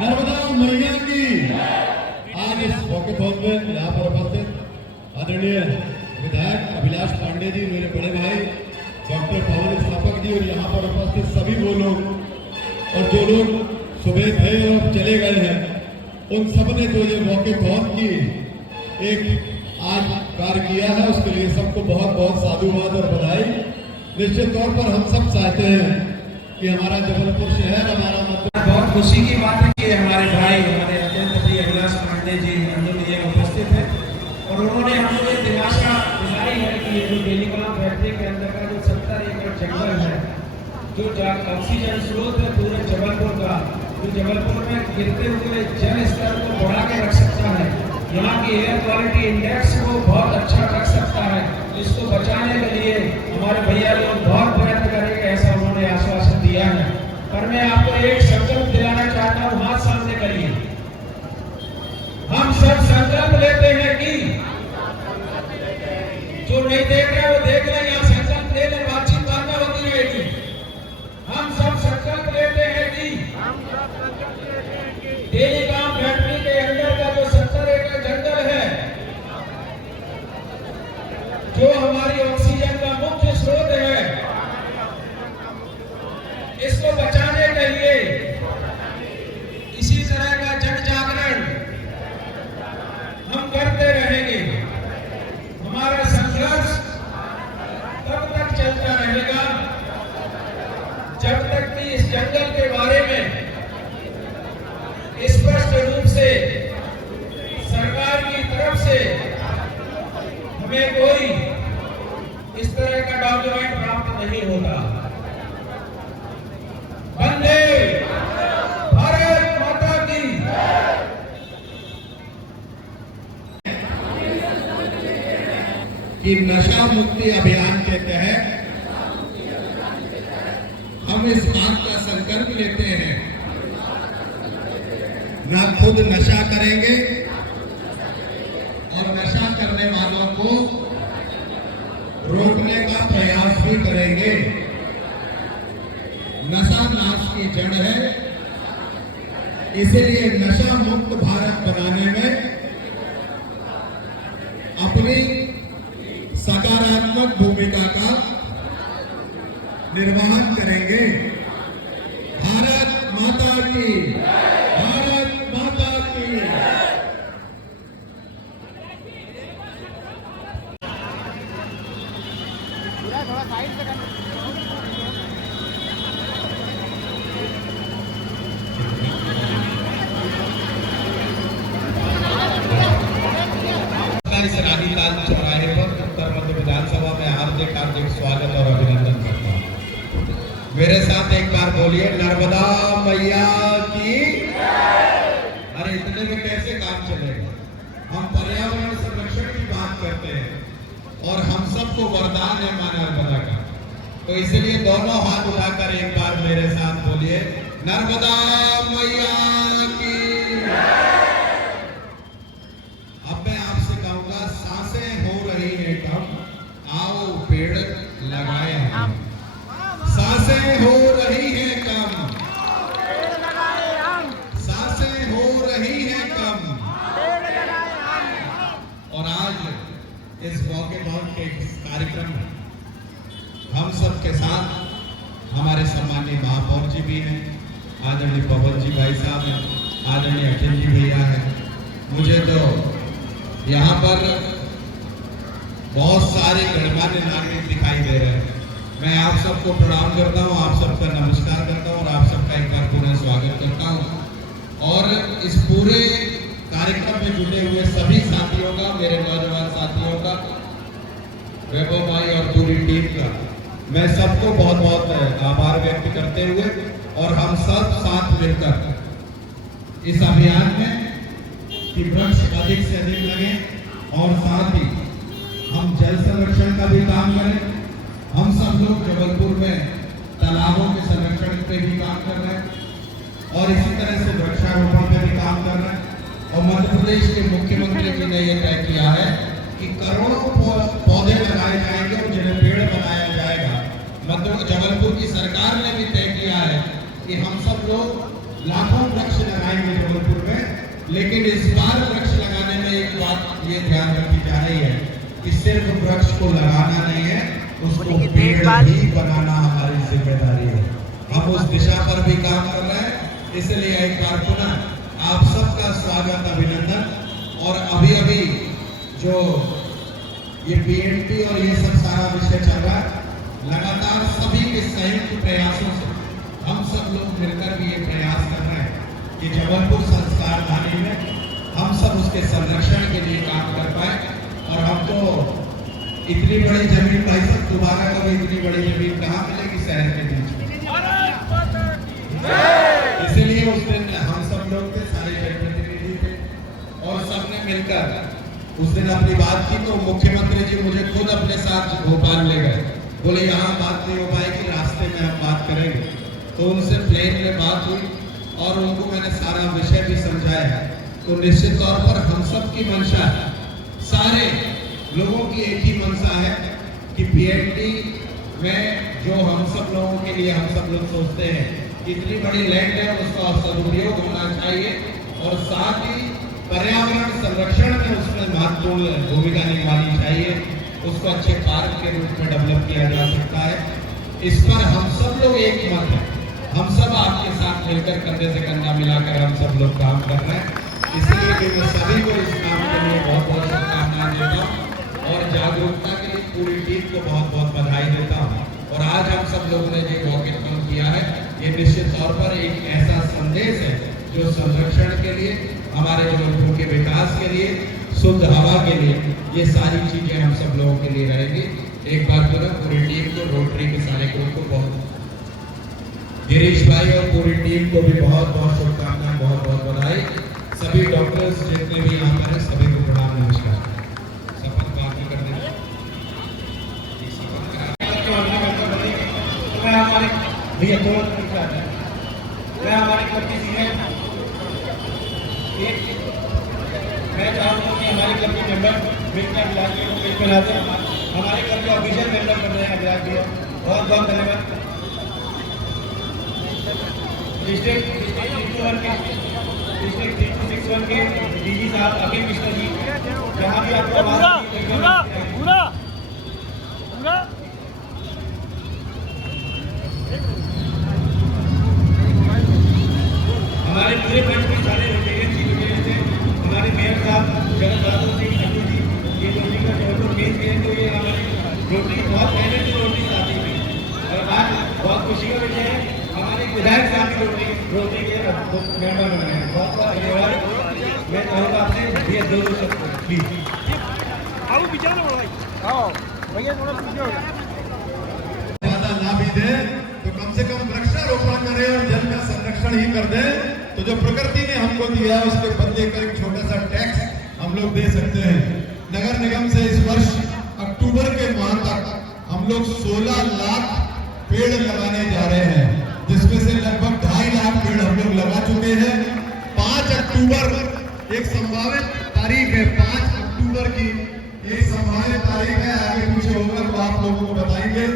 नर्मदा मैया की। आज इस वॉकेथॉन में यहाँ पर उपस्थित आदरणीय विधायक अभिलाष पांडे जी, मेरे बड़े भाई डॉक्टर पवन स्थापक जी और यहाँ पर उपस्थित सभी वो लोग और जो लोग सुबह थे और चले गए हैं, उन सब ने जो ये वॉकेथॉन की एक आज कार्य किया है, उसके लिए सबको बहुत बहुत साधुवाद और बधाई। निश्चित तौर पर हम सब चाहते हैं कि हमारा जबलपुर शहर, हमारा मतलब बहुत खुशी की बात है कि हमारे भाई, हमारे अत्यंत प्रिय अभिलाष पांडे जी हम लोग ये उपस्थित है और उन्होंने हमको ये दिलासा दिलाई है कि ये जो बेलीकलां फैक्ट्री के अंदर का जो 70 एकड़ जंगल है, जो ऑक्सीजन स्रोत है पूरे जबलपुर का, जो जबलपुर में गिरते हुए जल स्तर को बढ़ा के रख सकता है, यहाँ की एयर क्वालिटी इंडेक्स को बहुत अच्छा रख सकता है, इसको बचाने के लिए हमारे भैया लोग बहुत प्रयत्न करेंगे, ऐसा उन्होंने आश्वासन दिया है। पर मैं आपको एक संकल्प दिलाना चाहता हूँ, हाथ सामने करिए। हम सब संकल्प लेते हैं कि जो नहीं देख रहे वो देख लें, यहाँ संकल्प ले लें, बातचीत बाद में होती रहेगी। हम सब संकल्प लेते हैं कि बेलीकलां फैक्ट्री के अंदर का जो 70 एकड़ जंगल है, जो हमारी ऑक्सीजन का मुख्य स्रोत है, इसको बचाने के लिए इसी तरह का जन जागरण हम करते रहेंगे। हमारा संघर्ष तब तक चलता रहेगा जब तक कि इस जंगल के बारे में स्पष्ट रूप से सरकार की तरफ से हमें कोई इस तरह का डॉक्यूमेंट प्राप्त नहीं होता। वंदे भारत माता की। कि नशा मुक्ति अभियान के तहत हम इस बात का संकल्प लेते हैं, ना खुद नशा करेंगे और नशा करने वालों को रोकने का प्रयास भी करेंगे। नशा नाश की जड़ है, इसलिए नशा मुक्त भारत बनाने में अपनी सकारात्मक भूमिका का निर्वहन करेंगे। भारत माता की, भारत माता की। थोड़ा साइड से करना। रानीताल चौराहे पर उत्तर मध्य विधानसभा में हार्दिक स्वागत और अभिनंदन करता हूँ। मेरे साथ एक बार बोलिए, नर्मदा मैया की। अरे इतने में कैसे काम चलेगा? हम पर्यावरण संरक्षण की बात करते हैं और हम सबको वरदान है मां नर्मदा का, तो इसलिए दोनों हाथ उठाकर एक बार मेरे साथ बोलिए, नर्मदा मैया की। अब मैं आपसे कहूंगा, सांसें हो रही है कम, आओ पेड़ लगाए हम। सांसें हो रही है कम, सांसें हो रही है कम। और आज इस वॉकेथॉन के कार्यक्रम में हम सब के साथ हमारे सम्मानीय महापौर जी भी हैं, आदरणीय पवन जी भाई साहब हैं, आदरणीय अखिल जी भैया हैं। मुझे तो यहाँ पर बहुत सारे गणमान्य नागरिक दिखाई दे रहे हैं। मैं आप सबको प्रणाम करता हूँ, आप सबका नमस्कार करता हूँ और आप सबका एक बार पुनः स्वागत करता हूँ। और इस पूरे कार्यक्रम में जुटे हुए सभी साथियों का, मेरे नौजवान साथियों का, वैभव भाई और पूरी टीम का मैं सबको बहुत बहुत आभार व्यक्त करते हुए, और हम सब साथ मिलकर इस अभियान में कि वृक्ष अधिक से अधिक लगे और साथ ही हम जल संरक्षण का भी काम करें। हम सब लोग जबलपुर में तालाबों के संरक्षण पे भी काम कर रहे हैं और इसी तरह से वृक्षारोपण पे भी काम कर रहे हैं। और मध्य प्रदेश के मुख्यमंत्री जी ने यह तय किया है कि करोड़ों पौधे लगाए जाएंगे और जिन्हें पेड़ बनाया जाएगा। मतलब जबलपुर की सरकार ने भी तय किया है कि हम सब लोग लाखों वृक्ष लगाएंगे लेकिन इस बार वृक्ष लगाने में एक बात ये ध्यान रखी जा रही है कि सिर्फ वृक्ष को लगाना नहीं है, उसको पेड़ भी बनाना हमारी जिम्मेदारी है। हम उस दिशा पर भी काम कर रहे हैं। इसलिए एक बार पुनः आप सबका स्वागत, अभिनंदन। और अभी अभी जो ये बीएमटी और ये सब सारा विषय चल रहा है, लगातार सभी के संयुक्त प्रयासों से हम सब लोग मिलकर भी ये प्रयास कर रहे हैं कि जबलपुर संस्कार धानी में हम सब उसके संरक्षण के लिए काम कर पाए। और हम तो इतनी बड़ी जमीन, भाई साहब दोबारा कभी इतनी बड़ी जमीन कहाँ मिलेगी शहर के बीच में। इसलिए उस दिन हम सब लोग थे, सारे जनप्रतिनिधि थे और सबने मिलकर उस दिन अपनी बात की। तो मुख्यमंत्री जी मुझे खुद अपने साथ भोपाल ले गए, बोले यहाँ बात नहीं हो पाएगी, रास्ते में हम बात करेंगे। तो उनसे प्लेन में बात हुई और उनको मैंने सारा विषय भी समझाया। तो निश्चित तौर पर हम सब की मंशा है, सारे लोगों की एक ही मंशा है कि बीएमटी में जो हम सब लोगों के लिए हम सब लोग सोचते हैं इतनी बड़ी लैंड है, उसका सदुपयोग होना चाहिए और साथ ही पर्यावरण संरक्षण में उसमें महत्वपूर्ण भूमिका निभानी चाहिए। उसको अच्छे पार्क के रूप में डेवलप किया जा सकता है। इस पर हम सब लोग एक मत है, हम सब आपके साथ मिलकर कंधे से कंधा मिलाकर हम सब लोग काम कर रहे हैं। इसलिए कि मैं सभी को इस काम के लिए बहुत बहुत शुभकामनाएं देता हूँ और जागरूकता के लिए पूरी टीम को बहुत बहुत बधाई देता हूँ। और आज हम सब लोगों ने जो वॉकेथॉन किया है, ये निश्चित तौर पर एक ऐसा संदेश है जो संरक्षण के लिए, हमारे जबलपुर के विकास के लिए, शुद्ध हवा के लिए, ये सारी चीजें हम सब लोगों के लिए रहेगी। एक बार पूरा पूरी टीम को, रोटरी के सारे ग्रुप को बहुत, गिरीश भाई और पूरी टीम को भी बहुत बहुत शुभकामनाएं, बहुत बहुत बधाई। सभी डॉक्टर्स जितने भी यहाँ पर हैं सभी को प्रणाम, नमस्कार। शपथ बात भी कर देंगे। मैं हमारे भैया मैं हमारे क्लब की सीनियर मैं चाहूँगा कि हमारे क्लब के मेंबर मिलकर अभिलाष जी को पेश बनाते हैं। हमारे क्लब के ऑफिशियल मेंबर बन रहे हैं अभिलाष जी, बहुत बहुत धन्यवाद। डिस्ट्रिक्ट 361 के डीजी साहब अखिल मिश्रा जी, जहाँ भी आपको हमारे पूरे मंच में सारे रोटेरियन थे। हमारे मेयर साहब जगत बहादुर सिंह संधू जी, ये रोटरी का जबलपुर मेन मेयर, तो ये हमारी रोटरी बहुत पहले से रोटरी साथी थी और आज बहुत खुशी का विषय है हमारे विधायक साहब की रोटरी के मेंबर बन रहे हैं। बहुत बहुत धन्यवाद। मैं चाहूँगा आपसे भैया दो शब्द प्लीज। भैया थोड़ा ज्यादा ना भी दे तो कम से कम वृक्षारोपण करें और जल का संरक्षण ही कर दे। तो जो प्रकृति ने हमको दिया है उसके बदले का एक छोटा सा टैक्स हम लोग दे सकते हैं। नगर निगम से इस वर्ष अक्टूबर के माह तक हम लोग 16 लाख पेड़ लगाने जा रहे हैं, जिसमें से लगभग 2.5 लाख पेड़ हम लोग लगा चुके हैं। 5 अक्टूबर एक संभावित तारीख है, 5 अक्टूबर की एक संभावित तारीख है, आगे पीछे होगा तो आप लोगों को बताएंगे।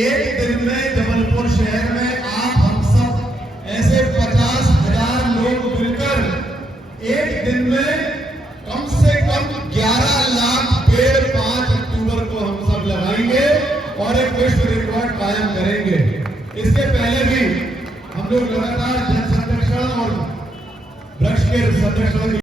एक दिन में जबलपुर शहर में आप हम सब ऐसे 50,000 लोग मिलकर एक दिन में कम से कम 11 लाख पेड़ 5 अक्टूबर को हम सब लगाएंगे और एक विश्व रिकॉर्ड कायम करेंगे। इसके पहले भी हम लोग लगातार जल संरक्षण और वृक्ष के संरक्षण